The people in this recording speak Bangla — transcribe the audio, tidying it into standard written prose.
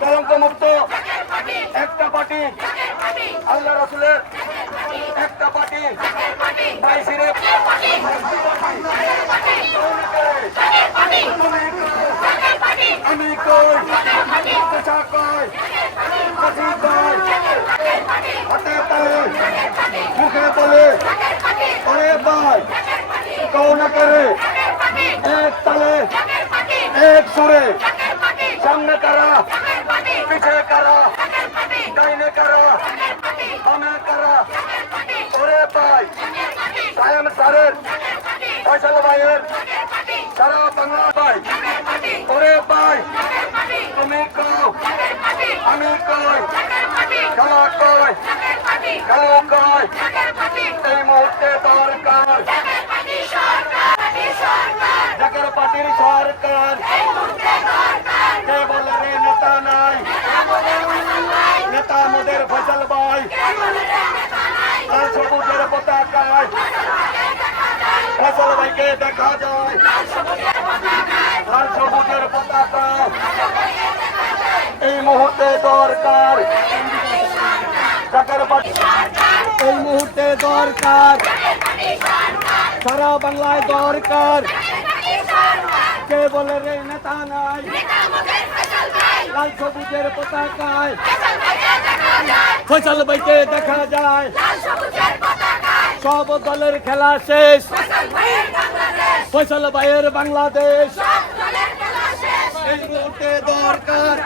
কলঙ্ক মুক্ত একটা পার্টি, আল্লাহ রাসূলের একটা পার্টি, বাইশিরে আমি কই পেশা কই হাসি কই হাতে তালে মুখে বলে ওরে ভাই কৌনা করে এক তালে এক সুরে সামনে কারা পিছে কারা ডাইনে কারা বামে কারা ওরে ভাই সায়াম স্যারের ফয়সাল ভাইয়ের সারা বাংলা ভাই ওরে ভাই তুমি কও আমি কই খেলা কই খেলা কই এই মুহূর্তে দরকার জাকের পার্টির সরকার কে বলে রে নেতা নাই নেতা মোদের ফয়সাল ভাই লাল সবুজের পতাকায় ফয়সাল ভাইকে দেখা যায় লাল সবুজের পতাকা এই মুহূর্তে দরকার জাকের পার্টি এই মুহূর্তে দরকার সারা বাংলায় দরকার কে বলে রে নেতা নাই লাল সবুজের পতাকায় ফয়সাল ভাইকে দেখা যায় সব দলের খেলা শেষ ফয়সাল ভাইয়ের বাংলাদেশ এই মুহূর্তে দরকার।